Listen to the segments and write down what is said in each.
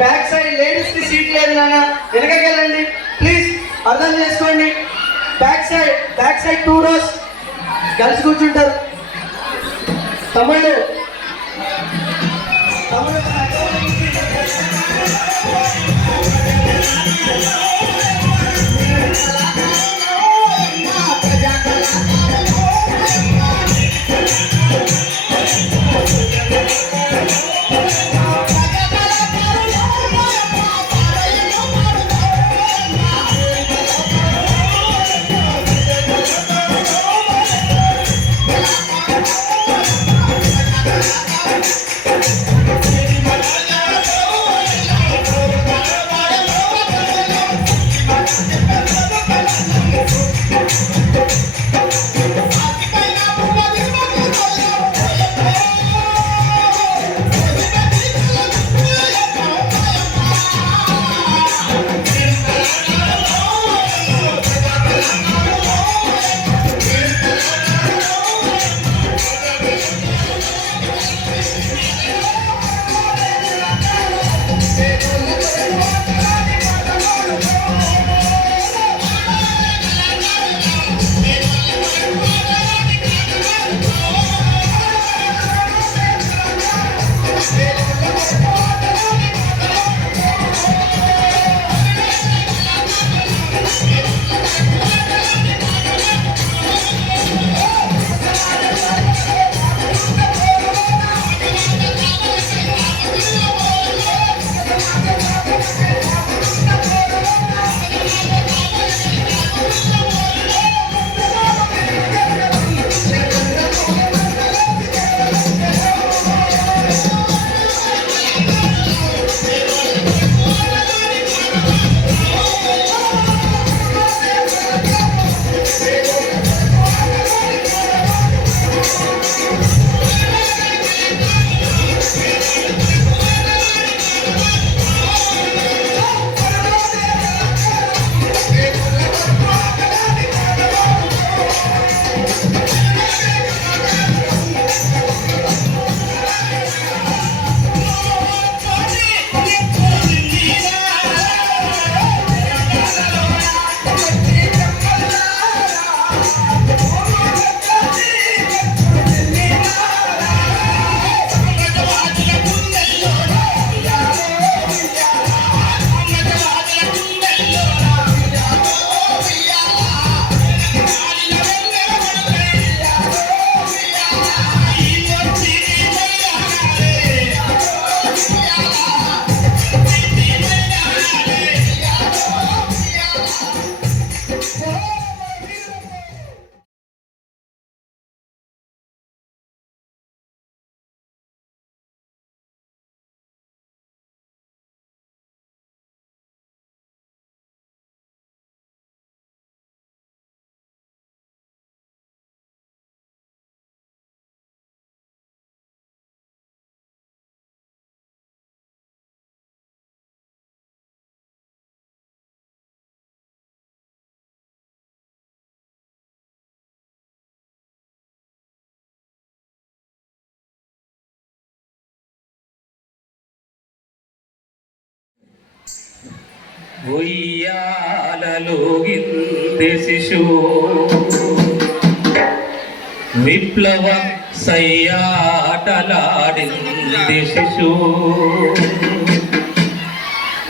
Back side ladies కి seat లేదు నాన్న, వెనకకి వెళ్ళండి ప్లీజ్, అర్థం చేసుకోండి. బ్యాక్ సైడ్ 2 rows గర్ల్స్ కూర్చుంటారు. తమ్ముళ్ళు ఉయ్యాలలోగింది శిశువు విప్లవ సయ్యాటలాడింది శిశువు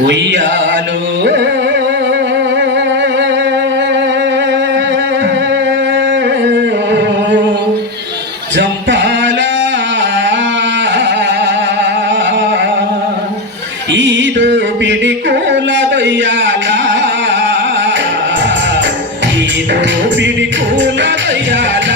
ఉయ్యాలో జంపాల ఈదో పిడికోల దొయ్యాల ఈదో పిడికోల దొయ్యాల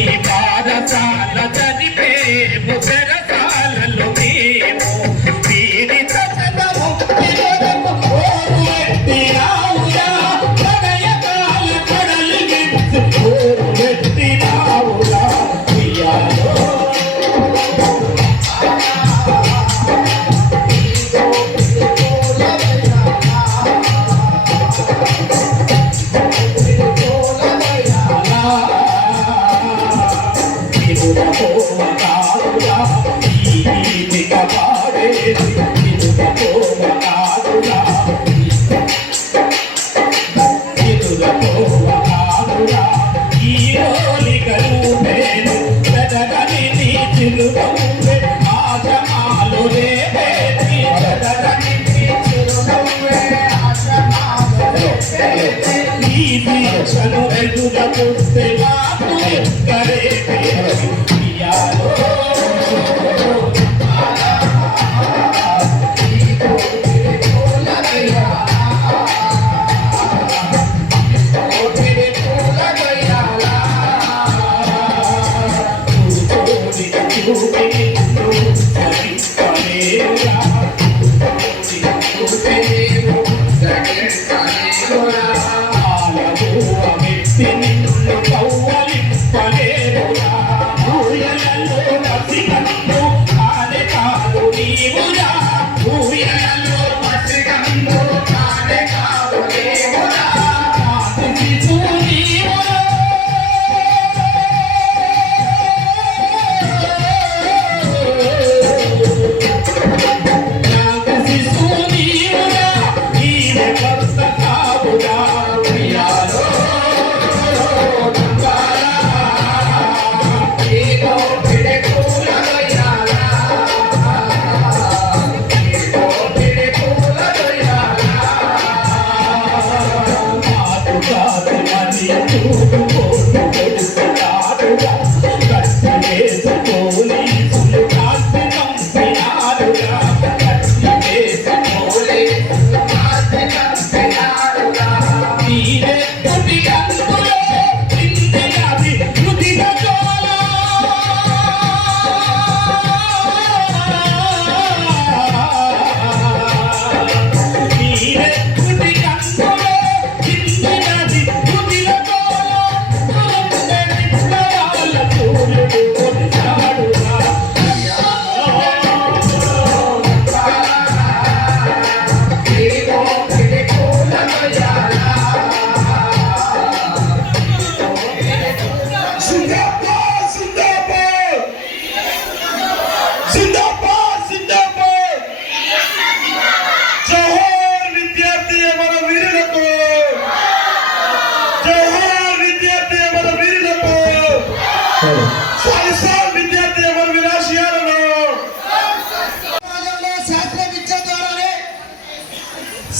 ఈ పాదశాల చదివేము చెరసాలలో మేము పీడిత జనము ఎత్తినావురా హృదయకాల కడలి ఎత్తినావురా ఉయ్యాలో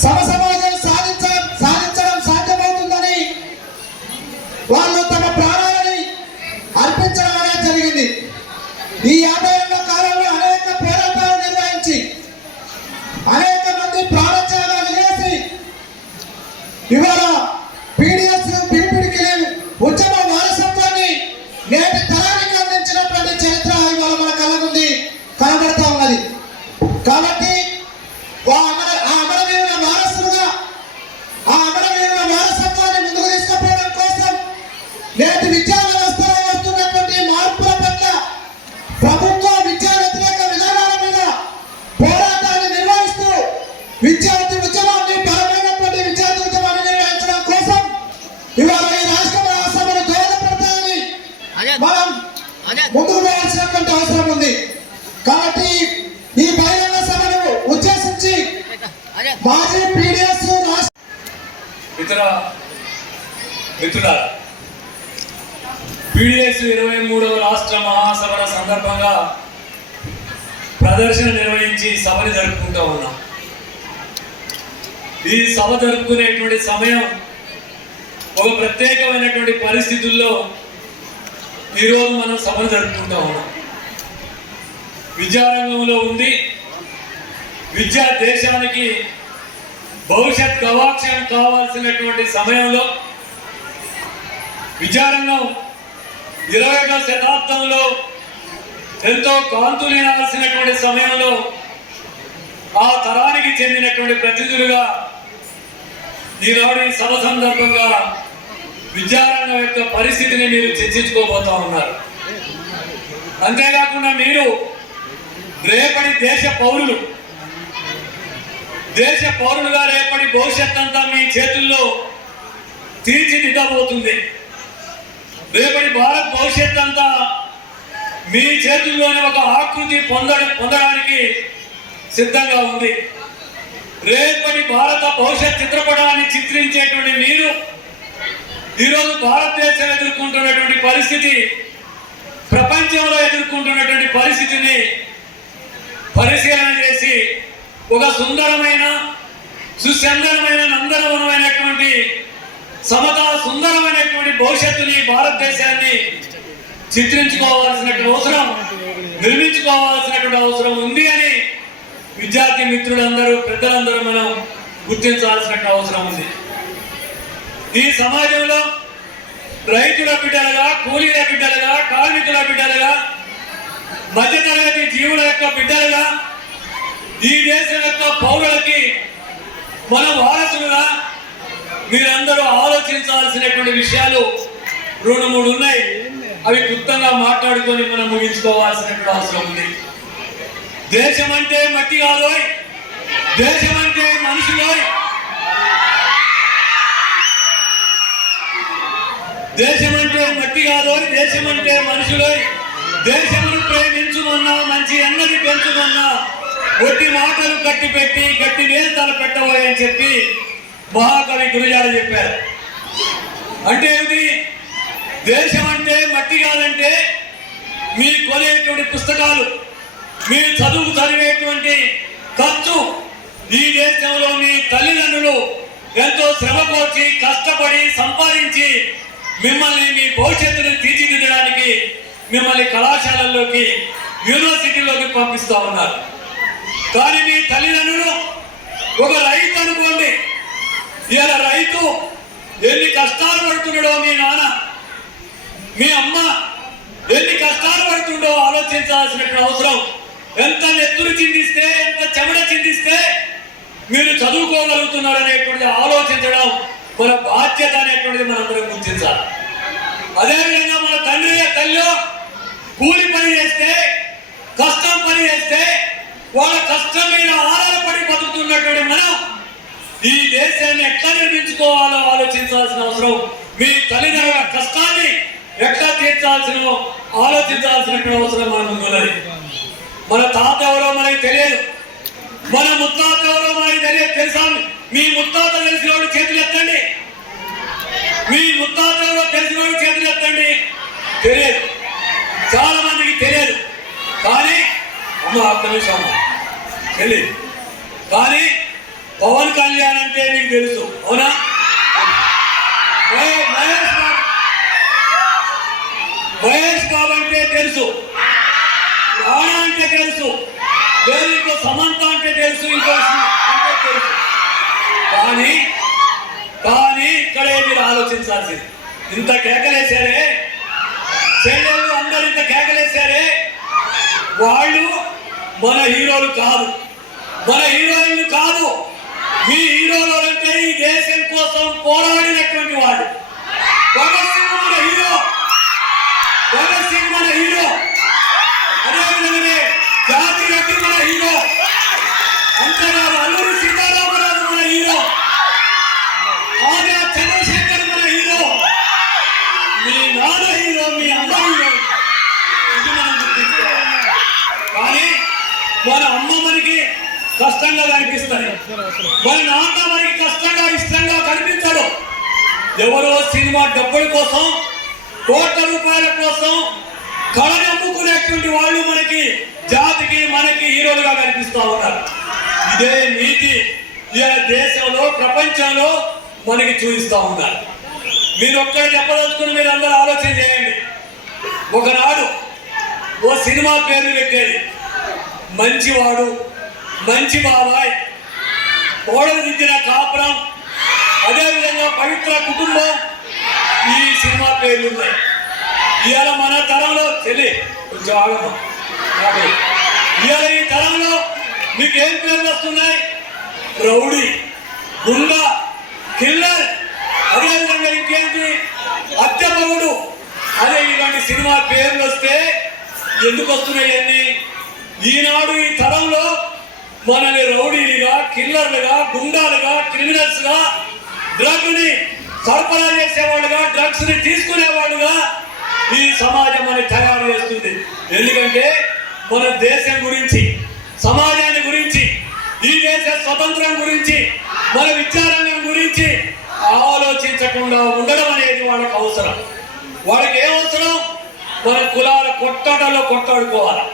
సమసమాజం సాధించడం సాధ్యమవుతుందని వాళ్ళు తమ ప్రాణాలని అర్పించడం అనేది జరిగింది. ఈ 50 ఏళ్ల కాలంలో అనేక పోరాటాలు నిర్వహించి అనేక మంది ప్రాణత్యాగాలు చేసి ఇవాళ పీడిఎస్ పిడిపిడికి ఉద్యమ వారసత్వాన్ని నేటి తరానికి అందించినటువంటి చరిత్ర ఇవాళ మన కళ్ళ నుండి కనబడతా ఉన్నది. కాబట్టి ఆ అమరవీరుల వారసులుగా విద్యార్థి ఉద్యమాన్ని బలమైనటువంటి విద్యార్థి ఉద్యమాన్ని నిర్వహించడం కోసం ఇవాళ ఈ రాష్ట్ర మహాసభను దోహదపడతాయని మనం ముందుకు పోవాల్సినటువంటి అవసరం ఉంది. కాబట్టి ఈ బహిరంగ సభను ఉద్దేశించి మాజీ పీడిఎస్ మిత్రులారా, పీడిఎస్ 23వ రాష్ట్ర మహాసభల సందర్భంగా ప్రదర్శన నిర్వహించి సభని జరుపుకుంటూ ఉన్నాం. ఈ సభ జరుపుకునేటువంటి సమయం ఒక ప్రత్యేకమైనటువంటి పరిస్థితుల్లో ఈరోజు మనం సభను జరుపుకుంటూ ఉన్నాం. విద్యారంగంలో ఉంది. విద్యా దేశానికి భవిష్యత్ గవాక్షం కావాల్సినటువంటి సమయంలో విద్యారంగం 20వ శతాబ్దంలో ఎంతో కాంతులేనాల్సినటువంటి సమయంలో ఆ తరానికి చెందినటువంటి ప్రతినిధులుగా ఈనాడు ఈ సభ సందర్భంగా విద్యారంగం యొక్క పరిస్థితిని మీరు చర్చించుకోబోతా ఉన్నారు. అంతేకాకుండా మీరు రేపటి దేశ పౌరులుగా రేపటి భవిష్యత్ అంతా మీ చేతుల్లో తీర్చిదిద్దబోతుంది. రేపటి భారత్ భవిష్యత్ అంతా మీ చేతుల్లోని ఒక ఆకృతి పొందడానికి సిద్ధంగా ఉంది. రేపటి భారత భవిష్యత్ చిత్రపటాన్ని చిత్రించేటువంటి మీరు ఈరోజు భారతదేశం ఎదుర్కొంటున్నటువంటి పరిస్థితి, ప్రపంచంలో ఎదుర్కొంటున్నటువంటి పరిస్థితిని పరిశీలన చేసి ఒక సుందరమైన, సుసందరమైన, నందనవనమైనటువంటి సమతా సుందరమైనటువంటి భవిష్యత్తుని, భారతదేశాన్ని చిత్రించుకోవాల్సినటువంటి అవసరం, నిర్మించుకోవాల్సినటువంటి అవసరం ఉంది అని విద్యార్థి మిత్రులందరూ, పెద్దలందరూ మనం గుర్తించాల్సినటువంటి అవసరం ఉంది. ఈ సమాజంలో రైతుల బిడ్డలుగా, కూలీల బిడ్డలుగా, కార్మికుల బిడ్డలుగా, మధ్యతరగతి జీవుల యొక్క బిడ్డలుగా, ఈ దేశం యొక్క పౌరులకి మన వారసులుగా మీరందరూ ఆలోచించాల్సినటువంటి విషయాలు 2-3 ఉన్నాయి. అవి క్లుప్తంగా మాట్లాడుకొని మనం ముగించుకోవాల్సినటువంటి అవసరం ఉంది. దేశం అంటే మట్టి కాదోయ్, దేశం అంటే మనుషులోయ్. దేశం అంటే మట్టి కాదోయ్, దేశం అంటే మనుషులోయ్. దేశమును ప్రేమించుమన్నా, మంచి అన్నది పెంచుమన్నా, ఒట్టి మాటలు కట్టి పెట్టి గట్టి నేతలు పెట్టబోయని చెప్పి మహాకవి గురజాడ చెప్పారు. అంటే ఏమిటి? దేశం అంటే మట్టి కాదంటే మీరు కొనేటువంటి పుస్తకాలు, మీరు చదివేటువంటి ఖర్చు, ఈ దేశంలో మీ తల్లిదండ్రులు ఎంతో శ్రమకోర్చి కష్టపడి సంపాదించి మిమ్మల్ని, మీ భవిష్యత్తును తీర్చిదిద్దడానికి మిమ్మల్ని కళాశాలల్లోకి, యూనివర్సిటీలోకి పంపిస్తూ ఉన్నారు. కానీ మీ తల్లిదండ్రులు ఒక రైతు అనుకోండి, ఇలా రైతు ఎన్ని కష్టాలు పడుతున్నాడో, మీ నాన్న, మీ అమ్మ ఎన్ని కష్టాలు పడుతుండో ఆలోచించాల్సిన అవసరం. ఎంత నెత్తులు చిందిస్తే, ఎంత చెమట చిందిస్తే మీరు చదువుకోగలుగుతున్నారనేటువంటిది ఆలోచించడం మన బాధ్యత అనేటువంటిది మనందరం గుర్తించాలి. అదేవిధంగా మన తల్లి కూలి పని చేస్తే, కష్టం పని చేస్తే, వాళ్ళ కష్టం మీద ఆధారపడి బతుకుతున్నటువంటి మనం ఈ దేశాన్ని ఎట్లా నిర్మించుకోవాలో ఆలోచించాల్సిన అవసరం, మీ తల్లిదండ్రుల కష్టాన్ని ఎట్లా ఆలోచించాల్సిన అవసరం మన ముందున్నది. మన తాత ఎవరో మనకి తెలియదు, మన ముత్తాత ఎవరో మనకి తెలియదు. తెలుసా? మీ ముత్తాత తెలిసినోడు చేతులు ఎత్తండి. మీ ముత్తాత ఎవరో తెలిసినోడు చేతులు ఎత్తండి. తెలియదు, చాలా మందికి తెలియదు. కానీ ఒక్క నిమిషం తెలియదు. కానీ పవన్ కళ్యాణ్ అంటే మీకు తెలుసు, అవునా? మహేష్ బాబు అంటే తెలుసు, రాణా అంటే తెలుసు, వేరే ఇంకో సమంత అంటే తెలుసు, ఇంకో అంటే తెలుసు. కానీ ఇక్కడే మీరు ఆలోచించాల్సింది. ఇంత కేకలేశారే చెల్లెళ్ళు, అందరూ ఇంత కేకలేశారే, వాళ్ళు మన హీరోలు కాదు, మన హీరోయిన్లు కాదు. మీ హీరోలు అంటే ఈ దేశం కోసం పోరాడినటువంటి వాడు. భగత్ సింగ్ మన హీరో, భగత్ సింగ్ మన హీరో. అదేవిధంగానే జాతి రెడ్డి మన హీరో. అంతేకాదు అల్లూరి సీతారామరాజు మన నాన్న మనకి కష్టంగా ఇష్టంగా కనిపించడు. ఎవరో సినిమా డబ్బుల కోసం, కోట్ల రూపాయల కోసం కళని అమ్ముకునేటువంటి వాళ్ళు మనకి జాతికి మనకి హీరోలుగా కనిపిస్తా ఉన్నారు. ఇదే నీతి ఇలా దేశంలో ప్రపంచంలో మనకి చూపిస్తా ఉన్నారు. మీరు ఒక్కడే చెప్పదలుచుకుని మీరు అందరూ ఆలోచన చేయండి. ఒకనాడు ఓ సినిమా పేరు పెట్టేది, మంచివాడు, మంచి బాబాయ్, కోడలు దిద్దిన కాపురం, అదేవిధంగా పవిత్ర కుటుంబం, ఈ సినిమా పేర్లు ఉన్నాయి. ఇవాళ మన తరంలో కొంచెం ఆగమ్మా, ఇవాళ ఈ తరంలో మీకు ఏం పేర్లు వస్తున్నాయి? రౌడీ, గుండా, కిల్లర్, అదేవిధంగా ఇంకేంటి అత్యమగుడు, అదే ఇలాంటి సినిమా పేర్లు వస్తే ఎందుకు వస్తున్నాయి అన్ని? ఈనాడు ఈ తరంలో మనల్ని రౌడీలుగా, కిల్లర్లుగా, గుండాలుగా, క్రిమినల్స్ గా, డ్రగ్ ని సరఫరా చేసేవాళ్ళుగా, డ్రగ్స్ ని తీసుకునేవాళ్ళుగా ఈ సమాజం అని తయారు చేస్తుంది. ఎందుకంటే మన దేశం గురించి, సమాజాన్ని గురించి, ఈ దేశ స్వతంత్రం గురించి, మన విద్యారంగం గురించి ఆలోచించకుండా ఉండడం అనేది వాళ్ళకి అవసరం. వాళ్ళకి ఏం అవసరం? మన కులాల కొట్టాటలో కొట్టాడుకోవాలి,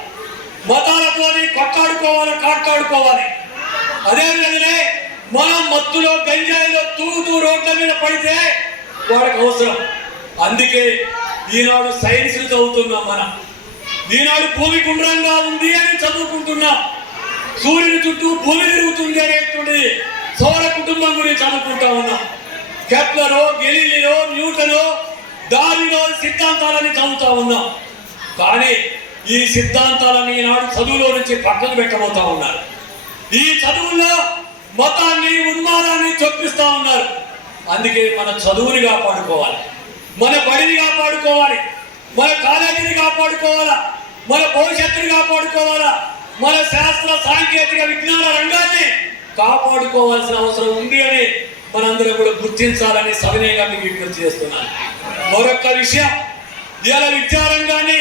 మతాలతోని కొట్టాడుకోవాలి, కాట్లాడుకోవాలి. అదేవిధంగానే మనం మత్తులో, గంజాయిలో తూతూ రోడ్ల మీద పడితే వాళ్ళకి అవసరం. అందుకే ఈనాడు సైన్స్ చదువుతున్నాం. మనం ఈనాడు భూమి గుండ్రంగా ఉంది అని చదువుకుంటున్నాం. సూర్యుని చుట్టూ భూమి తిరుగుతుంది అనేటువంటి సౌర కుటుంబం గురించి చదువుకుంటా ఉన్నాం. కెప్లరో, గెలీలియో, న్యూటనో, డార్వినో సిద్ధాంతాలని చదువుతా ఉన్నాం. కానీ ఈ సిద్ధాంతాలని ఈనాడు చదువులో నుంచి పక్కన పెట్టబోతా ఉన్నారు. ఈ చదువుల్లో మతాన్ని, ఉన్మాదాన్ని చొప్పిస్తా ఉన్నారు. అందుకే మన చదువుని కాపాడుకోవాలి, మన బడిని కాపాడుకోవాలి, మన కాలేజీని కాపాడుకోవాలా, మన భవిష్యత్తుని కాపాడుకోవాలా, మన శాస్త్ర సాంకేతిక విజ్ఞాన రంగాన్ని కాపాడుకోవాల్సిన అవసరం ఉంది అని మనందరూ కూడా గుర్తించాలని సవినయంగా మీకు విజ్ఞప్తి చేస్తున్నాను. మరొక విషయం, ఇలా విద్యారంగాన్ని,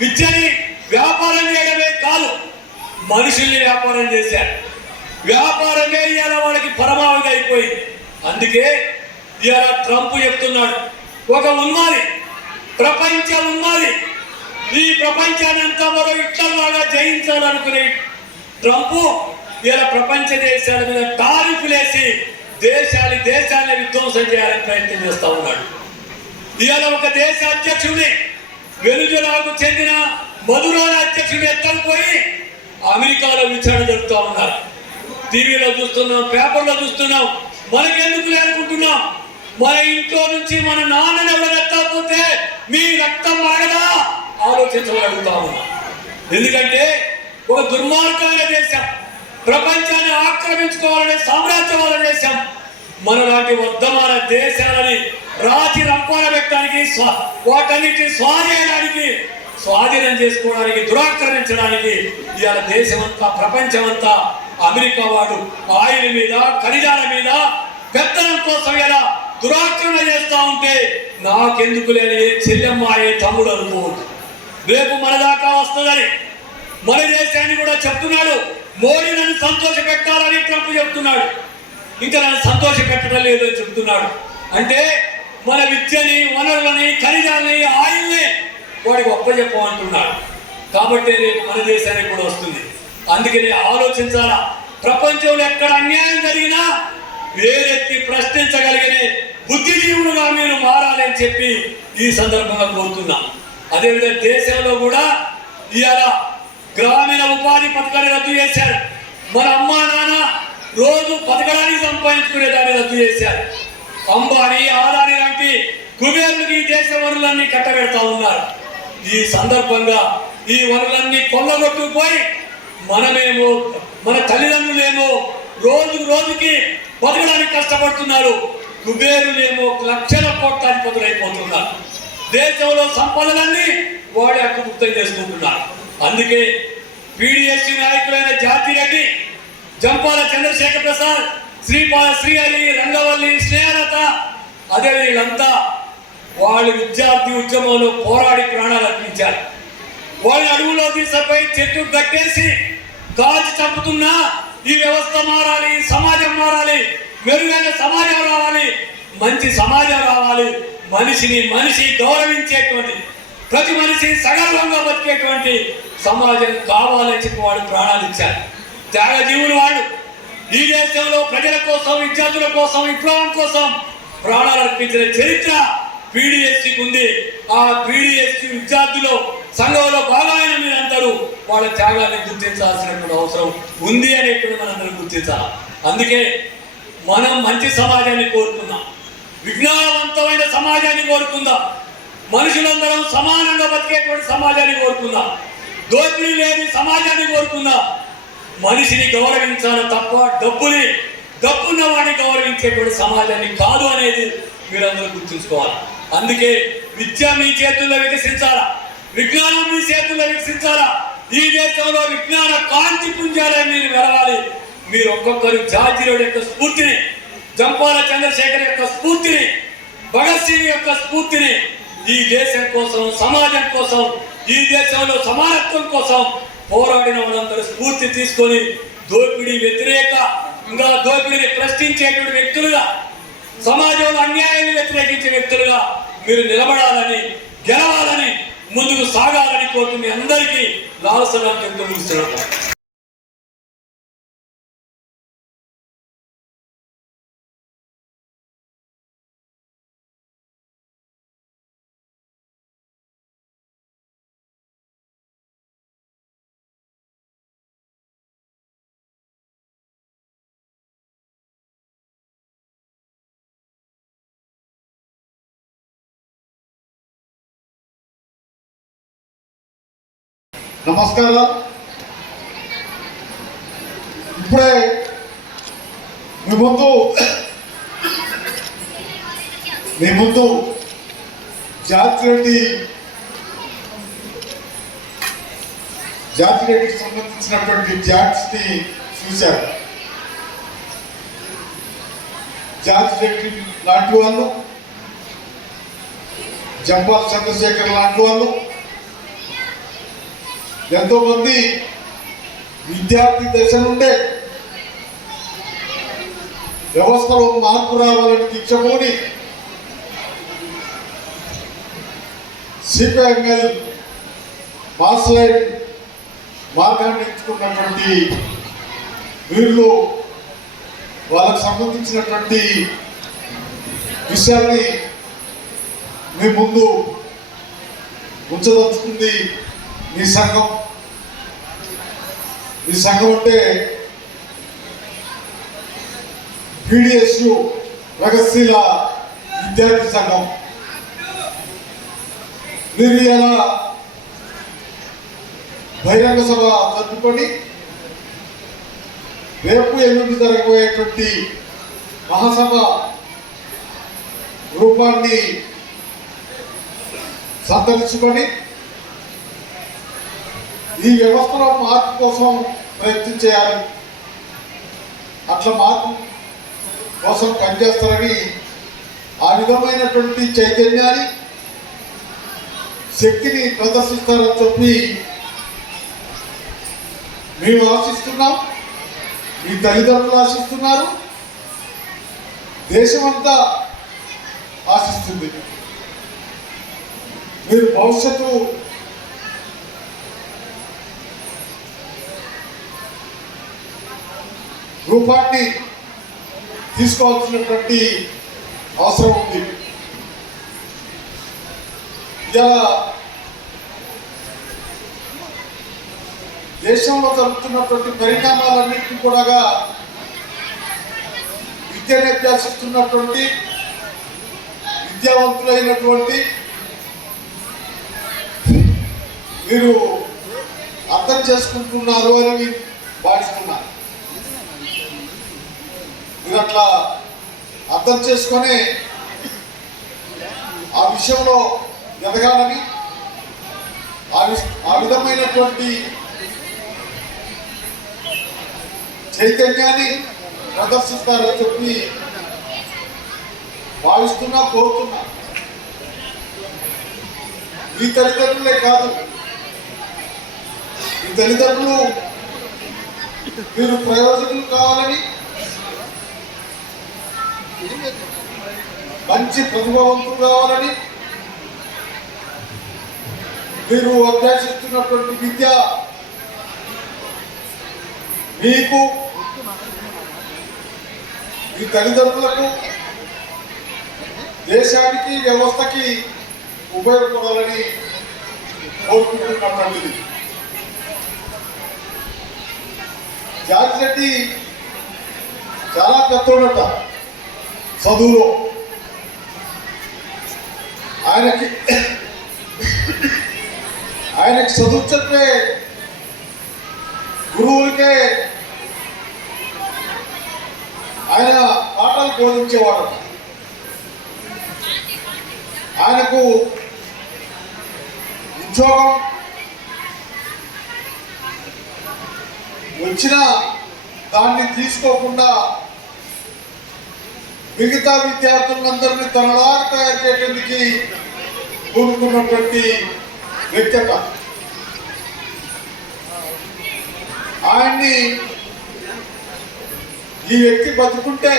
విద్యని వ్యాపారం చేయడమే కాదు, మనుషుల్ని వ్యాపారం చేశారు. వ్యాపారమే ఇవాళ వాళ్ళకి పరమావధి అయిపోయింది. అందుకే ఇవాళ ట్రంప్ చెప్తున్నాడు, ఒక ఉన్మాది, ప్రపంచ ఉన్మాది, ఈ ప్రపంచాన్ని అంతా మరో ఇట్లలాగా జయించాలనుకునే ట్రంప్ ఇలా ప్రపంచ దేశాల మీద టారిఫ్లేసి దేశాన్ని విధ్వంసం చేయాలని ప్రయత్నం చేస్తా ఉన్నాడు. ఇవాళ ఒక దేశ అధ్యక్షుడిని, వెనుజులాకు చెందిన మధురోని అధ్యక్షుడిని ఎత్తకపోయి అమెరికాలో విచారణ జరుపుతా ఉన్నారు. టీవీలో చూస్తున్నాం, పేపర్లో చూస్తున్నాం. మనకెందుకు అనుకుంటున్నాం? మన ఇంట్లో నుంచి మన నాన్నని ఎవరు ఎత్తకపోతే మీ రక్తం మారదా ఆలోచించగలుగుతా ఉన్నాం. ఎందుకంటే ఒక దుర్మార్గమైన దేశం, ప్రపంచాన్ని ఆక్రమించుకోవాలనే సామ్రాజ్యవాద దేశం. మనలాంటి వర్ధమాన దేశాలని రాతి రంపాన పెట్టడానికి, వాటన్నిటిని స్వాధీనం చేసుకోవడానికి, దురాక్రమించడానికి ఇవాళ దేశమంతా, ప్రపంచమంతా అమెరికా వాడు ఆయిల్ మీద, ఖనిజాల మీద పెత్తనం కోసం ఎలా దురాక్రమణ చేస్తా ఉంటే నాకెందుకు లేని చెల్లెమ్మ, తమ్ముడు అనుకోవద్దు. రేపు మన దాకా వస్తుందని మన దేశాన్ని కూడా చెప్తున్నాడు. మోడీ నన్ను సంతోష పెట్టాలని ట్రంప్ చెప్తున్నాడు. ఇంకా నన్ను సంతోష పెట్టడం లేదు అని చెప్తున్నాడు. అంటే మన విద్యని, వనరులని, ఖనిజాలని, ఆయిల్ని వాడికి ఒప్పజెప్పమంటున్నాడు. కాబట్టి రేపు మన దేశానికి కూడా వస్తుంది. అందుకని ఆలోచించాలా. ప్రపంచంలో ఎక్కడ అన్యాయం జరిగినా వేరెత్తి ప్రశ్నించగలిగిన బుద్ధిజీవులుగా మీరు మారాలని చెప్పి ఈ సందర్భంగా కోరుతున్నాం. అదేవిధంగా దేశంలో కూడా ఇవాళ గ్రామీణ ఉపాధి పథకాన్ని రద్దు చేశారు. మన అమ్మా నాన్న రోజు బతకడానికి సంపాదించుకునే దాన్ని రద్దు చేశారు. అంబానీ, ఆదాని లాంటి కుబేరులకి ఈ దేశ వనరులన్నీ కట్టబెడతా ఉన్నారు. ఈ సందర్భంగా ఈ వనరులన్నీ కొల్లగొట్టుకుపోయి మనమేమో, మన తల్లిదండ్రులేమో రోజుకి బతకడానికి కష్టపడుతున్నారు. కుబేరులేమో లక్షల కోట్ల అధిపతులైపోతున్నారు. దేశంలో సంపదలన్నీ వాడి హక్కుముక్తం చేసుకుంటున్నారు. అందుకే పీడీఎస్సీ నాయకులైన జాతిరెడ్డి, జంపాల చంద్రశేఖర్ ప్రసాద్, శ్రీహరి, రంగవల్లి, స్నేహలత, అదే వీళ్ళంతా వాళ్ళు విద్యార్థి ఉద్యమంలో పోరాడి ప్రాణాలు అర్పించారు. వాళ్ళని అడుగులో తీసుకుపోయి చెట్టు కట్టేసి కాల్చి చంపుతున్నా ఈ వ్యవస్థ మారాలి, సమాజం మారాలి, మెరుగైన సమాజం రావాలి, మంచి సమాజం రావాలి, మనిషిని మనిషి గౌరవించేటువంటి, ప్రతి మనిషి సగర్వంగా బతికేటువంటి సమాజం కావాలని చెప్పి వాళ్ళు ప్రాణాలు ఇచ్చారు. త్యాగజీవులు వాళ్ళు. ఈ దేశంలో ప్రజల కోసం, విద్యార్థుల కోసం, విప్లవం కోసం ప్రాణాలు అర్పించిన చరిత్ర పీడిఎస్సీకి ఉంది. ఆ పీడిఎస్సీ విద్యార్థులు సంఘంలో భాగమైన మీరందరూ వాళ్ళ త్యాగాన్ని గుర్తించాల్సినటువంటి అవసరం ఉంది అనేటువంటి మనందరం గుర్తించాలి. అందుకే మనం మంచి సమాజాన్ని కోరుకుందాం, విజ్ఞానవంతమైన సమాజాన్ని కోరుకుందాం, మనుషులందరం సమానంగా బతికేటువంటి సమాజాన్ని కోరుకుందాం, దోపిడీ లేని సమాజాన్ని కోరుకుందాం. మనిషిని గౌరవించాలి తప్ప డబ్బున్న వాడిని గౌరవించేటువంటి సమాజాన్ని కాదు అనేది మీరందరూ గుర్తుంచుకోవాలి. అందుకే విద్య మీ చేతుల్లో వికసించాలా, విజ్ఞానం మీ చేతుల్లో వికసించాలా. ఈ దేశంలో విజ్ఞాన కాంతి పుంజాలని మీరు వెలవాలి. మీరు ఒక్కొక్కరు జార్జిరోడ్ యొక్క స్ఫూర్తిని, జంపాల చంద్రశేఖర్ యొక్క స్ఫూర్తిని, భగత్ సింగ్ యొక్క స్ఫూర్తిని ఈ దేశం కోసం, సమాజం కోసం, ఈ దేశంలో సమానత్వం కోసం పోరాడిన వాళ్ళందరూ స్ఫూర్తి తీసుకొని దోపిడీ వ్యతిరేకంగా, దోపిడీని ప్రశ్నించేటువంటి వ్యక్తులుగా, సమాజంలో అన్యాయాన్ని వ్యతిరేకించే వ్యక్తులుగా మీరు నిలబడాలని, గెలవాలని, ముందుకు సాగాలని కోరుతూ మీ అందరికీ లాలసనాన్ని ఎంతో ముగిస్తున్నాను. నమస్కారం. ఇప్పుడే మీ ముందు జాతిరెడ్డికి సంబంధించినటువంటి జాట్స్ ని చూశారు. జాతిరెడ్డి లాంటి వాళ్ళు, జంపాల చంద్రశేఖర్ లాంటి వాళ్ళు, ఎంతో మంది విద్యార్థి దశ నుండే వ్యవస్థలో మార్పు రావాలని దీక్షపోని సిపిఎంఎల్ మార్షలైడ్ మార్గాన్ని ఎంచుకున్నటువంటి వీళ్ళు వాళ్ళకు సంబంధించినటువంటి విషయాన్ని మీ ముందు ఉంచదలుచుకుంది మీ సంఘం. ఈ సంఘం అంటే పీడిఎస్యు ప్రగతిశీల విద్యార్థి సంఘం. మీరు ఇలా బహిరంగ సభ జరుపుకొని రేపు ఎల్లుండి జరగబోయేటువంటి మహాసభ రూపాన్ని సంతరించుకొని ఈ వ్యవస్థలో మార్పు కోసం ప్రయత్నం చేయాలి. అట్లా మార్పు కోసం పనిచేస్తారని, ఆ విధమైనటువంటి చైతన్యాన్ని, శక్తిని ప్రదర్శిస్తారని చెప్పి మేము ఆశిస్తున్నాం. మీ తల్లిదండ్రులు ఆశిస్తున్నారు, దేశమంతా ఆశిస్తుంది. మీరు భవిష్యత్తు రూపాన్ని తీసుకోవాల్సినటువంటి అవసరం ఉంది. ఇలా దేశంలో జరుగుతున్నటువంటి పరిణామాలన్నింటినీ కూడా విద్యను అభ్యసిస్తున్నటువంటి విద్యావంతులైనటువంటి మీరు అర్థం చేసుకుంటున్నారు అని మీరు భావిస్తున్నారు. మీరు అట్లా అర్థం చేసుకొని ఆ విషయంలో ఎదగాలని, ఆ విధమైనటువంటి చైతన్యాన్ని ప్రదర్శిస్తారని చెప్పి భావిస్తున్నా, కోరుతున్నా. మీ తల్లిదండ్రులే కాదు, మీ తల్లిదండ్రులు మీరు ప్రయోజకులు కావాలని, మంచి ప్రతిభావంతులు కావాలని, మీరు అభ్యసిస్తున్నటువంటి విద్య మీకు, మీ తల్లిదండ్రులకు, దేశానికి, వ్యవస్థకి ఉపయోగపడాలని కోరుకుంటున్నటువంటిది. జార్జ్ రెడ్డి చాలా పెద్దోడట చదువులో. ఆయనకి చదువు చెప్పే గురువులకే ఆయన పాఠాలు బోధించేవాడు. ఆయనకు ఉద్యోగం వచ్చిన దాన్ని తీసుకోకుండా మిగతా విద్యార్థులందరినీ తనలాగా తయారు చేయడానికి కోరుకున్నటువంటి వ్యక్తత. ఆయన్ని ఈ వ్యక్తి బతుకుంటే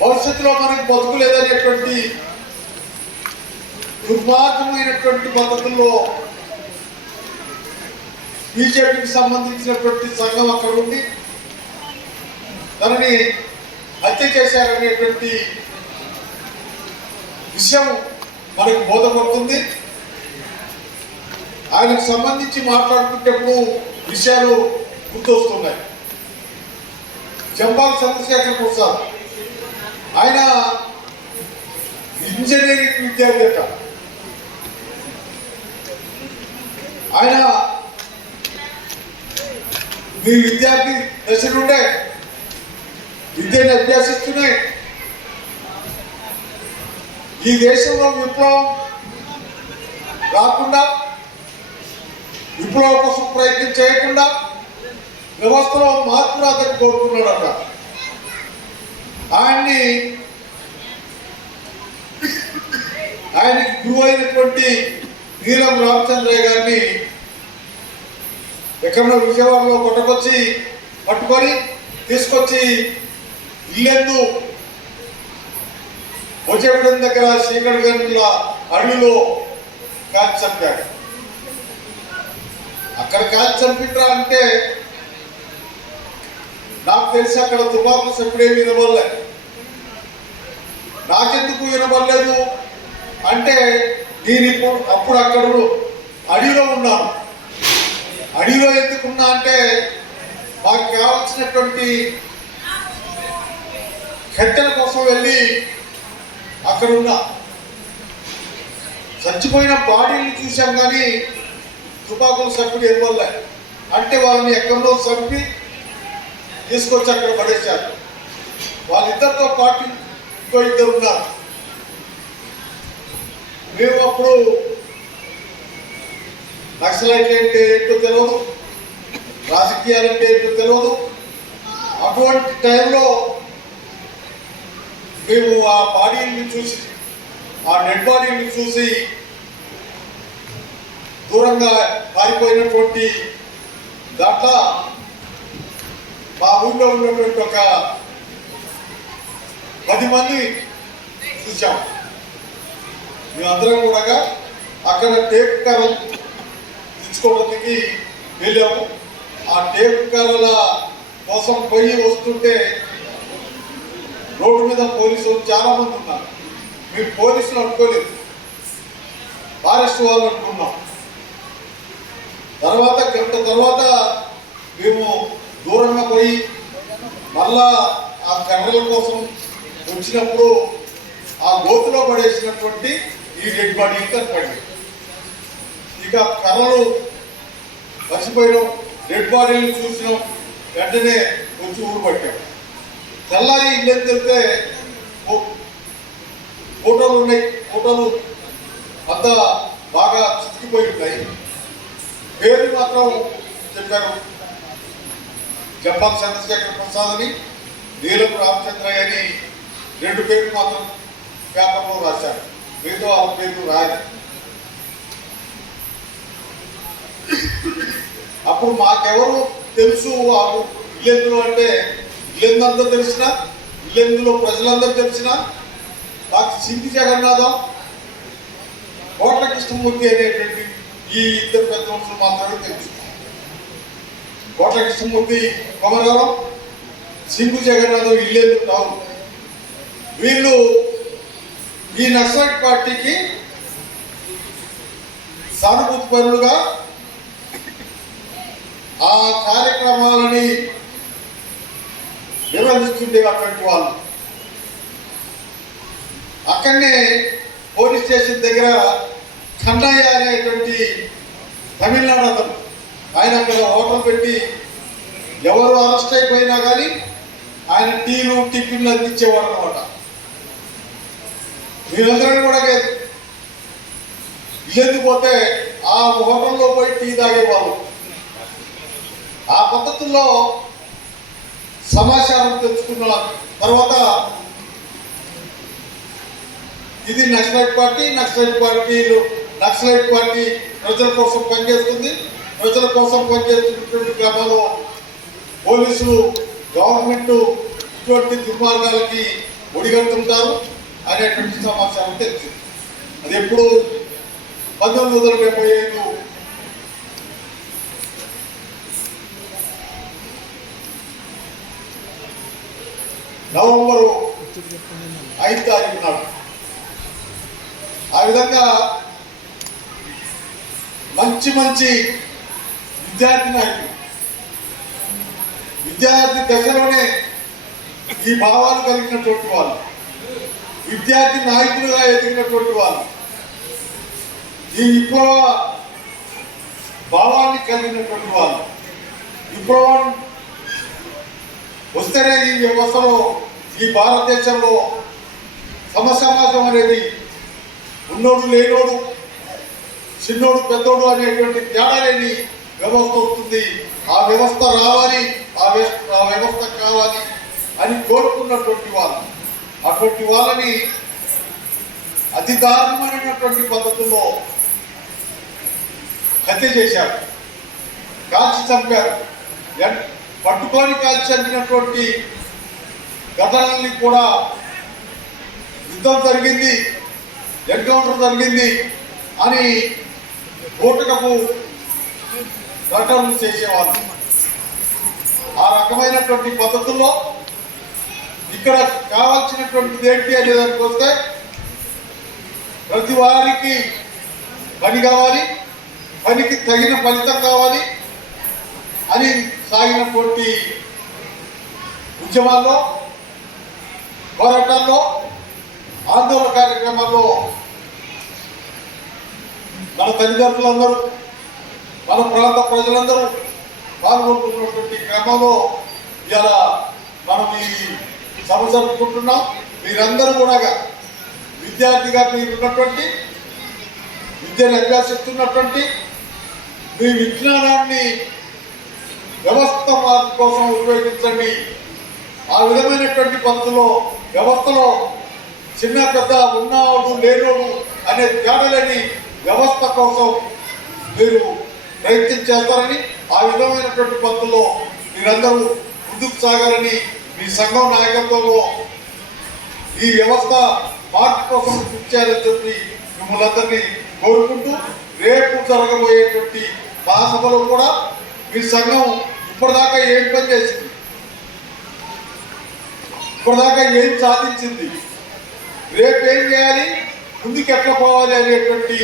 భవిష్యత్తులో మనకు బతుకులేదనేటువంటి దుర్మార్గమైనటువంటి పద్ధతుల్లో బీజేపీకి సంబంధించినటువంటి సంఘం అక్కడ ఉండి తనని హత్య చేశారనేటువంటి విషయం మనకు బోధపడుతుంది. ఆయనకు సంబంధించి మాట్లాడుకునేటప్పుడు విషయాలు గుర్తొస్తున్నాయి. జంపాల చంద్రశేఖర్ ప్రసాద్ ఆయన ఇంజనీరింగ్ విద్యార్థి అట. ఆయన మీ విద్యార్థి దశ నుండే విద్యను అభ్యసిస్తూనే ఈ దేశంలో విప్లవం రాకుండా, విప్లవం కోసం ప్రయత్నం చేయకుండా వ్యవస్థలో మార్పు రాదని కోరుకున్నాడట. ఆయనకి గురువు అయినటువంటి నీలం రామచంద్రయ్య గారిని ఎక్కడో విజయవాడలో పట్టుకొని తీసుకొచ్చి ఇల్లెందు వచ్చేగూడెం దగ్గర శ్రీకడగండ్ల అడవిలో కాల్చి చంపాడు. అక్కడ కాల్చి చంపిట్రా అంటే నాకు తెలిసి అక్కడ తుపాకులు సప్పుడేమి వినబడలేదు. నాకెందుకు వినబడలేదు అంటే నేను అప్పుడు అక్కడ అడవిలో ఉన్నాను. అడవిలో ఎందుకున్నా అంటే మాకు కావాల్సినటువంటి కట్టెల కోసం వెళ్ళి అక్కడ ఉన్నా. చచ్చిపోయిన బాడీని చూశాం కానీ తుపాకులు సప్పుడు ఏమవల్లే. అంటే వాళ్ళని ఎక్కడో చంపి తీసుకొచ్చి అక్కడ పడేశారు. వాళ్ళిద్దరితో పాటు ఇంకో ఇద్దరు ఉన్నారు. మేము అప్పుడు నక్సలైట్లు అంటే ఏంటో తెలియదు, రాజకీయాలు అంటే ఏంటో తెలియదు. అటువంటి టైంలో మేము ఆ బాడీని చూసి, ఆ డెడ్ బాడీని చూసి దూరంగా పారిపోయినటువంటి దాంట్లో మా ఊళ్ళో ఉన్నటువంటి ఒక 10 మంది చూసాం. మేమందరం కూడా అక్కడ టేప్ కర్రలు తెచ్చుకోవడానికి వెళ్ళాము. ఆ టేప్ కర్రల కోసం పోయి వస్తుంటే రోడ్డు మీద పోలీసులు చాలా మంది ఉన్నారు. మేము పోలీసులు అనుకోలేదు, ఫారెస్ట్ వాళ్ళు అనుకున్నాం. గంట తర్వాత మేము దూరంగా పోయి మళ్ళా ఆ కర్రల కోసం వచ్చినప్పుడు ఆ గోతులో పడేసినటువంటి ఈ డెడ్ బాడీ కనపడింది. ఇక కర్రలు మర్చిపోయినాం, డెడ్ బాడీని చూసినాం, వెంటనే వచ్చి ఊరు పట్టాం. తెల్లారి ఇల్లు వెళ్తే ఫోటోలు ఉన్నాయి. ఫోటోలు అంతా బాగా చితికిపోయి ఉన్నాయి. పేరు మాత్రం చెప్పారు, జంపాల చంద్రశేఖర్ ప్రసాద్ అని, నీలం రామచంద్రయ్య అని 2 పేర్లు మాత్రం పేపర్లో రాశారు. మిగతా వాళ్ళ పేర్లు రాయలేదు. అప్పుడు మాకెవరు తెలుసు వాళ్ళు ఇల్లెందులో అంటే ఇల్లెందంతా తెలిసిన ఇల్లెందులో ప్రజలందరూ తెలిసిన నాకు సింగి జగన్నాథం కోట్ల కృష్ణమూర్తి అనేటువంటి ఈ ఇద్దరు పెద్ద మనుషులు మాత్రమే తెలుసు. కోట్ల కృష్ణమూర్తి కొమరవరం, సింగు జగన్నాథం ఇల్లెందు టౌన్. వీళ్ళు ఈ నక్సలైట్ పార్టీకి సానుభూతి పరులుగా ఆ కార్యక్రమాలని నిర్వహిస్తుండేటువంటి వాళ్ళు. అక్కడనే పోలీస్ స్టేషన్ దగ్గర కన్నయ్య అనేటువంటి తమిళనాడు అతను, ఆయన అక్కడ హోటల్ పెట్టి ఎవరు అరెస్ట్ అయిపోయినా కానీ ఆయన టీలు టిఫిన్లు అందించేవాడు అనమాట. వీళ్ళందరూ కూడా ఇల్లెందుకు పోతే ఆ హోటల్లో పోయి టీ తాగేవాళ్ళు. ఆ పద్ధతుల్లో సమాచారం తెలుసుకున్న తర్వాత ఇది నక్సలైట్ పార్టీ. నక్సలైట్ పార్టీ ప్రజల కోసం పనిచేస్తుంది. ప్రజల కోసం పనిచేస్తున్నటువంటి క్రమంలో పోలీసులు గవర్నమెంట్ ఇటువంటి దుర్మార్గాలకి ఒడిగడుతుంటారు అనేటువంటి సమాచారం తెలిసింది. అది ఎప్పుడు 1975 నవంబరు 5 తారీఖు నాడు. ఆ విధంగా మంచి విద్యార్థి నాయకులు విద్యార్థి దశలోనే ఈ భావాలు కలిగినటువంటి వాళ్ళు, విద్యార్థి నాయకులుగా ఎదిగినటువంటి వాళ్ళు, ఈ విప్లవ భావాన్ని కలిగినటువంటి వాళ్ళు. విప్లవం వస్తేనే ఈ వ్యవస్థలో, ఈ భారతదేశంలో సమసమాజం అనేది ఉన్నోడు లేనోడు, చిన్నోడు పెద్దోడు అనేటువంటి తేడా లేని వ్యవస్థ వస్తుంది. ఆ వ్యవస్థ రావాలి, ఆ వ్యవస్థ కావాలి అని కోరుకున్నటువంటి వాళ్ళు. అటువంటి వాళ్ళని అతి దారుణమైనటువంటి పద్ధతుల్లో హత్య చేశారు, కాల్చి చంపారు. పట్టుకొని కాల్చి చంపినటువంటి ఘటనల్ని కూడా యుద్ధం జరిగింది, ఎన్కౌంటర్ జరిగింది అని బూటకపు ప్రకటనలు చేసేవాళ్ళు. ఆ రకమైనటువంటి పద్ధతుల్లో ఇక్కడ కావాల్సినటువంటిది ఏంటి అనే దానికి వస్తే ప్రతి వారికి పని కావాలి, పనికి తగిన ఫలితం కావాలి అని సాగినటువంటి ఉద్యమాల్లో, పోరాటాల్లో, ఆందోళన కార్యక్రమాల్లో మన తల్లిదండ్రులందరూ, మన ప్రాంత ప్రజలందరూ పాల్గొంటున్నటువంటి క్రమంలో ఇలా మనం ఈ సభ జరుపుకుంటున్నాం. మీరందరూ కూడా విద్యార్థిగా మీరున్నటువంటి, విద్యను అభ్యసిస్తున్నటువంటి, మీ విజ్ఞానాన్ని వ్యవస్థ మార్పు కోసం ఉపయోగించండి. ఆ విధమైనటువంటి పద్ధతిలో వ్యవస్థలో చిన్న పెద్ద, ఉన్నవాడు లేనోడు అనే తేడాలేని వ్యవస్థ కోసం మీరు ప్రయత్నం చేస్తారని, ఆ విధమైనటువంటి పద్ధతిలో మీరందరూ ముందుకు సాగాలని మీ సంఘం నాయకత్వంలో ఈ వ్యవస్థ మార్పు కోసం కృషి చేయాలని చెప్పి మిమ్మల్ని అందరినీ కోరుకుంటూ, రేపు జరగబోయేటువంటి మహాసభలో కూడా మీ సంఘం ఇప్పటిదాకా ఏం పని చేసింది, ఇప్పటిదాకా ఏం సాధించింది, రేపు ఏం చేయాలి, ముందుకు ఎట్లా పోవాలి అనేటువంటి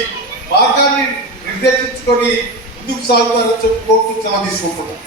మార్గాన్ని నిర్దేశించుకొని ముందుకు సాగుతారని చెప్పి కోరుతూ సెలవు తీసుకుంటున్నాం.